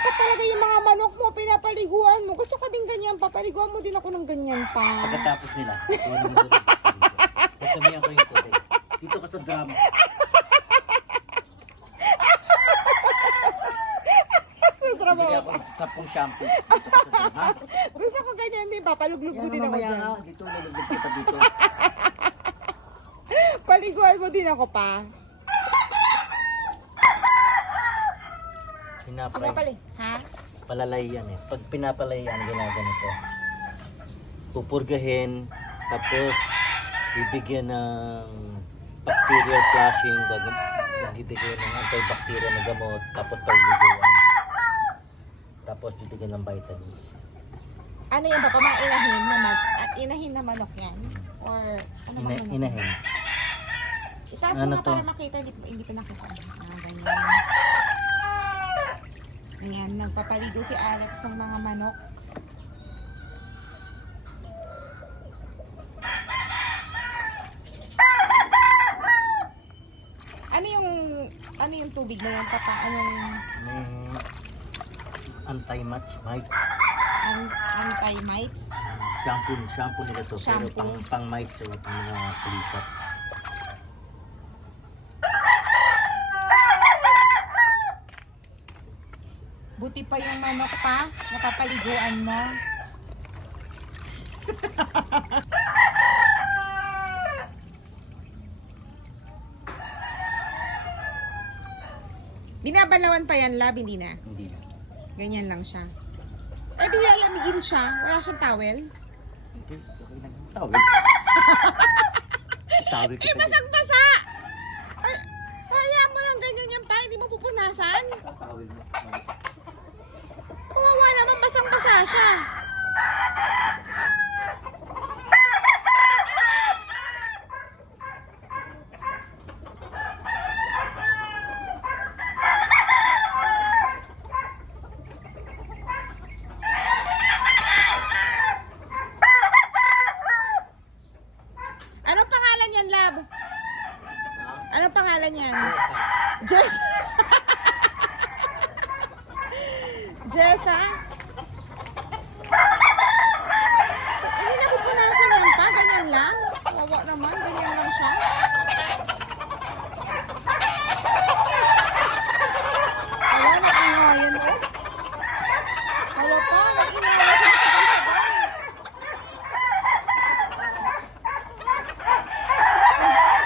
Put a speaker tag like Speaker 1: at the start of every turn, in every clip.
Speaker 1: pa talaga yung mga manok mo, pinapaliguan mo. Gusto ko din ganyan, papaliguan mo din ako ng ganyan pa.
Speaker 2: Pagkatapos nila, kuha doon. Tatamihan ko yung tubig. Dito ka sa Bigyan
Speaker 1: mga
Speaker 2: ako ng sampung shampoo. Dito ka sa ha?
Speaker 1: Gusto ko ganyan din, papaluglug mo
Speaker 2: Yan,
Speaker 1: din ako
Speaker 2: mamaya
Speaker 1: dyan.
Speaker 2: nga. Dito, lalaglag kita dito.
Speaker 1: Paliguan mo din ako pa. Kapali. Ha?
Speaker 2: Palalay yan eh. Pag pinapalay yan, ginaganito. Pupurgahin, tapos bibigyan ng bacterial flushing, bibigyan ng antibacterial na gamot, tapos pagliguan. Tapos bibigyan ng vitamins.
Speaker 1: Ano yung papa, mga inahin na, ah, inahin na manok yan? Or ano ba
Speaker 2: Ina,
Speaker 1: manok?
Speaker 2: inahin.
Speaker 1: Itaas
Speaker 2: Ano
Speaker 1: mo nga
Speaker 2: to?
Speaker 1: para makita, hindi, hindi pa nakita. Ah, ganyan. Ayan, nagpapaligo si Alex ng mga manok. Ano yung ano yung tubig na yun, papa? Anong
Speaker 2: May anti-match mites.
Speaker 1: an- anti-mites?
Speaker 2: Shampoo, shampoo nila to. Pero
Speaker 1: Shampoo.
Speaker 2: pang, pang mites sila, pang mga pulikat.
Speaker 1: Buti pa yung manok pa, napapaliguan mo. Binabalawan pa yan, lab, hindi na.
Speaker 2: Hindi na.
Speaker 1: Ganyan lang siya. Di lalamigin siya. Wala siyang towel.
Speaker 2: Hindi, okay lang. Tawid. Tawid
Speaker 1: Eh,
Speaker 2: kita. dyan.
Speaker 1: basang-basa! Ay, hayaan mo lang ganyan yan pa. Hindi mo pupunasan.
Speaker 2: Tawid mo.
Speaker 1: Kawawa naman, basang-basa siya. Anong Lab? Anong pangalan yan? Jess. Jessa? Hindi na pupunasan yan pa, ganyan lang. Wawa naman, ganyan lang siya. Wala, nag-ingayan mo. Wala pa, nag-ingayan siya sabay-sabay.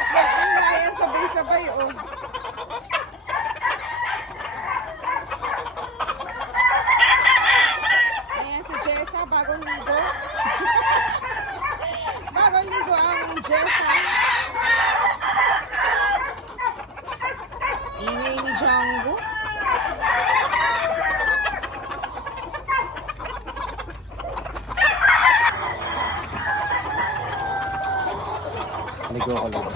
Speaker 1: Nag-ingayan sabay-sabay, oh. Ayan si Jessa, bagong ligo. bagong ligo ang Jessa. Ingay ni Django.
Speaker 2: Ligo ako ligo.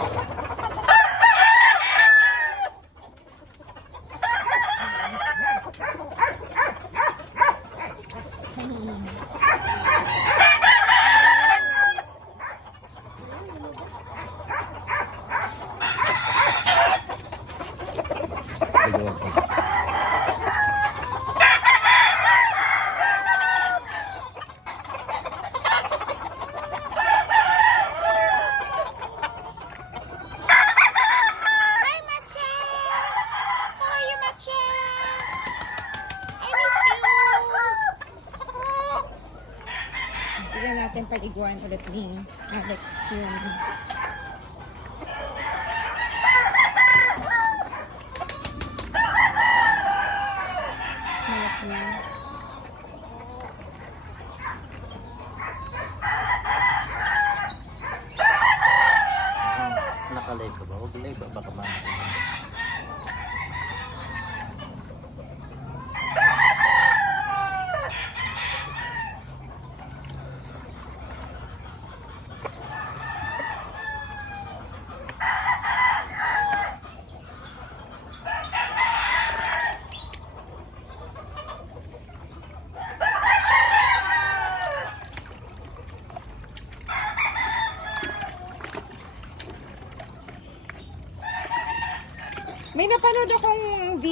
Speaker 2: Ligo ako.
Speaker 1: Natin paliguan ulit ni Alex yung Hanap niya.
Speaker 2: Naka-live ka ba? Huwag live ba? Baka ma...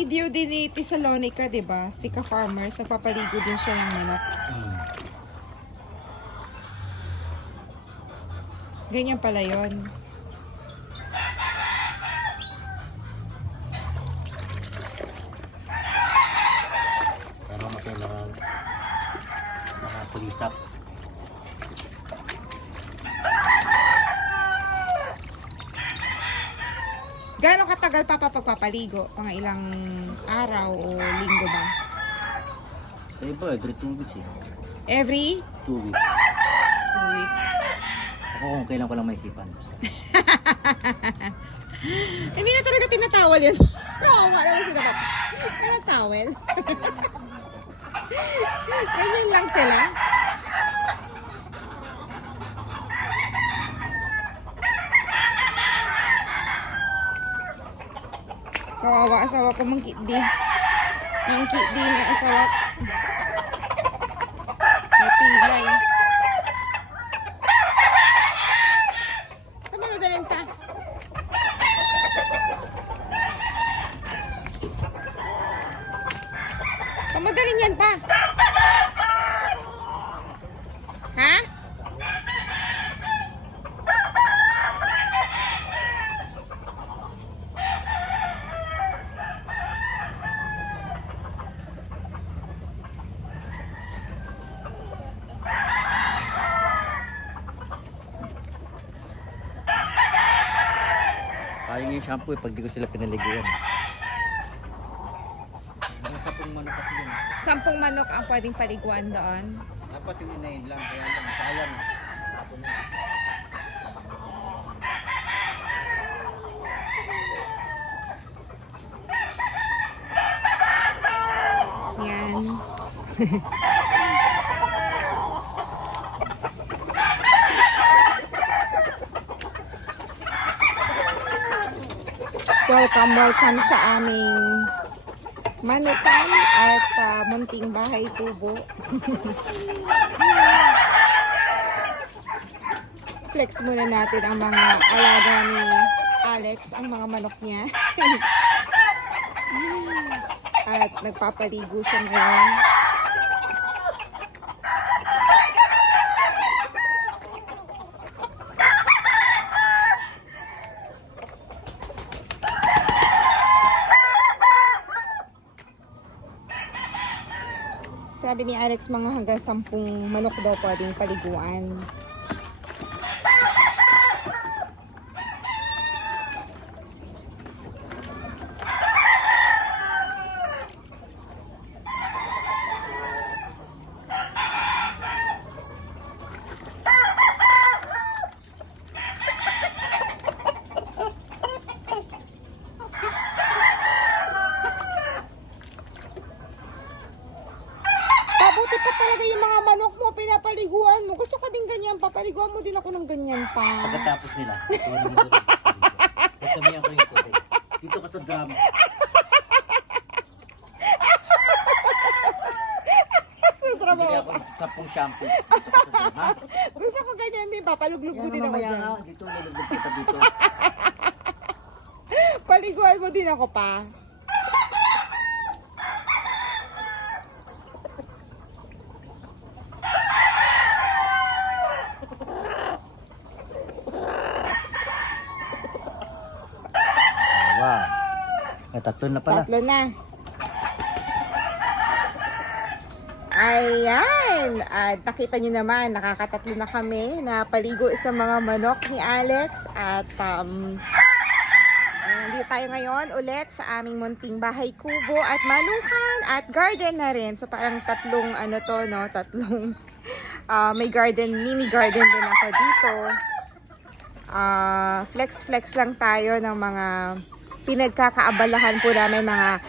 Speaker 1: video din ni Thessalonica, di ba? Si ka-farmers, napapaligo din siya ng manok.
Speaker 2: Mm.
Speaker 1: Ganyan pala yon.
Speaker 2: Para matay mga mga pulisap.
Speaker 1: Gano'ng katagal pa pa pagpapaligo? Mga ilang araw o linggo ba?
Speaker 2: Sa iba, every two weeks eh.
Speaker 1: Every
Speaker 2: Two weeks.
Speaker 1: week.
Speaker 2: Ako kung kailan ko lang maisipan.
Speaker 1: Hindi na talaga tinatawal yun. Kawawa naman sila pa. Towel? Ganyan lang sila. Kawawa asawa ko mangkit di. Mangkit di na asawa. May pilay. Tama na dalhin ta. Pamadalin yan pa. Ha?
Speaker 2: Sayang yung shampoo eh, pag di ko sila pinaliguan. Nasa pong manok kasi yun.
Speaker 1: Sampung manok ang pwedeng paliguan doon.
Speaker 2: Dapat yung inahin lang, kaya lang, sayang.
Speaker 1: Yan. welcome, welcome sa aming manukan at ah, munting bahay tubo. Flex muna natin ang mga alaga ni Alex, ang mga manok niya. at nagpapaligo siya ngayon. Sabi ni Alex, mga hanggang sampung manok daw pwedeng paliguan. Pabuti pa talaga yung mga manok mo, pinapaliguan mo. Gusto ko din ganyan, papaliguan mo din ako ng ganyan pa.
Speaker 2: Pagkatapos nila, kunin mo doon. Sasabihan ko yung tubig. Dito ka sa drama.
Speaker 1: Sa
Speaker 2: ako
Speaker 1: pa.
Speaker 2: ng sampung shampoo. Dito ka sa drama.
Speaker 1: Gusto ko ganyan din, papaluglug mo
Speaker 2: Yan
Speaker 1: din ako
Speaker 2: mamaya
Speaker 1: dyan.
Speaker 2: nga, dito nalulog kita dito.
Speaker 1: Paliguan mo din ako pa.
Speaker 2: Ay, tatlo na pala.
Speaker 1: Tatlo na. Ayan! At nakita nyo naman, nakakatatlo na kami na paligo sa mga manok ni Alex. At um, Nandito tayo ngayon ulit sa aming munting bahay kubo at manukan at garden na rin. So parang tatlong ano to no, tatlong ah, may garden, mini garden din ako dito. Ah, flex flex lang tayo ng mga pinagkakaabalahan po namin mga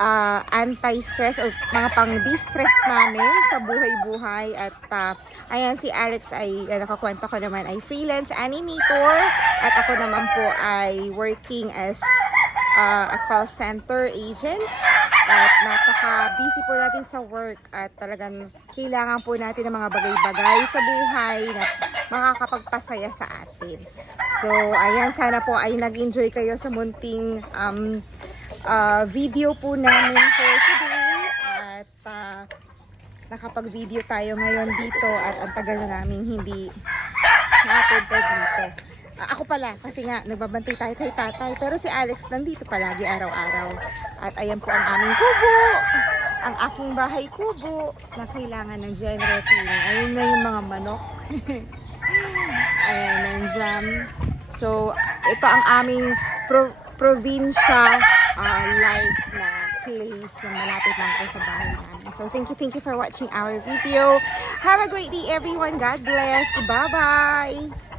Speaker 1: ah, anti-stress o mga pang-distress namin sa buhay-buhay. At ah, ayan si Alex ay uh, nakakwento ko naman ay freelance animator. At ako naman po ay working as ah, a call center agent at napaka-busy po natin sa work at talagang kailangan po natin ng mga bagay-bagay sa buhay na makakapagpasaya sa atin. So, ayan, sana po ay nag-enjoy kayo sa munting um, ah, video po namin for today. At ah, nakapag-video tayo ngayon dito at ang tagal na namin hindi na-upload dito. Ako pala, kasi nga, nagbabantay tayo kay tatay. Pero si Alex nandito palagi araw-araw. At ayan po ang aming kubo. Ang aking bahay kubo na kailangan ng general cleaning. Ayun na yung mga manok. ayan, jam. So, ito ang aming pro- probinsya ah, like na place na malapit lang po sa bahay namin. So, thank you, thank you for watching our video. Have a great day, everyone. God bless. Bye-bye.